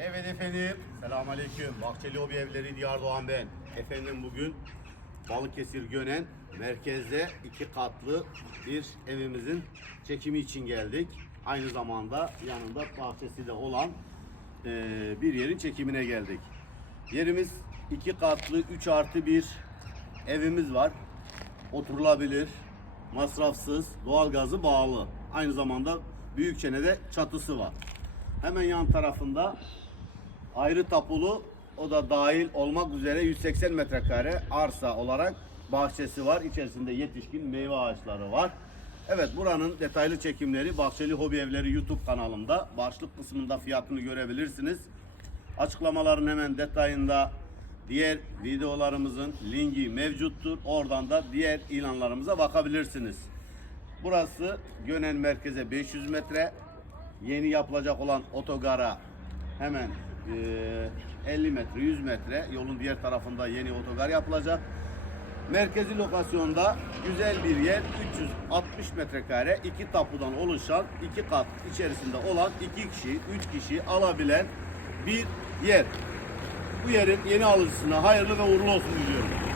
Evet efendim. Selamünaleyküm. Bahçeli Hobi Evleri Diyar Doğan ben. Efendim bugün Balıkesir Gönen merkezde iki katlı bir evimizin çekimi için geldik. Aynı zamanda yanında bahçesi de olan eee, bir yerin çekimine geldik. Yerimiz iki katlı 3 artı bir evimiz var. Oturulabilir, masrafsız, doğalgazı bağlı. Aynı zamanda büyükçenede çatısı var. Hemen yan tarafında ayrı tapulu o da dahil olmak üzere 180 metrekare arsa olarak bahçesi var. İçerisinde yetişkin meyve ağaçları var. Evet buranın detaylı çekimleri Bahçeli Hobi Evleri YouTube kanalımda. Başlık kısmında fiyatını görebilirsiniz. Açıklamaların hemen detayında diğer videolarımızın linki mevcuttur. Oradan da diğer ilanlarımıza bakabilirsiniz. Burası Gönen merkeze 500 metre. Yeni yapılacak olan otogara hemen eee, 50 metre 100 metre yolun diğer tarafında yeni otogar yapılacak. Merkezi lokasyonda güzel bir yer 360 metrekare iki tapudan oluşan iki kat içerisinde olan iki kişi üç kişi alabilen bir yer. Bu yerin yeni alıcısına hayırlı ve uğurlu olsun diliyorum.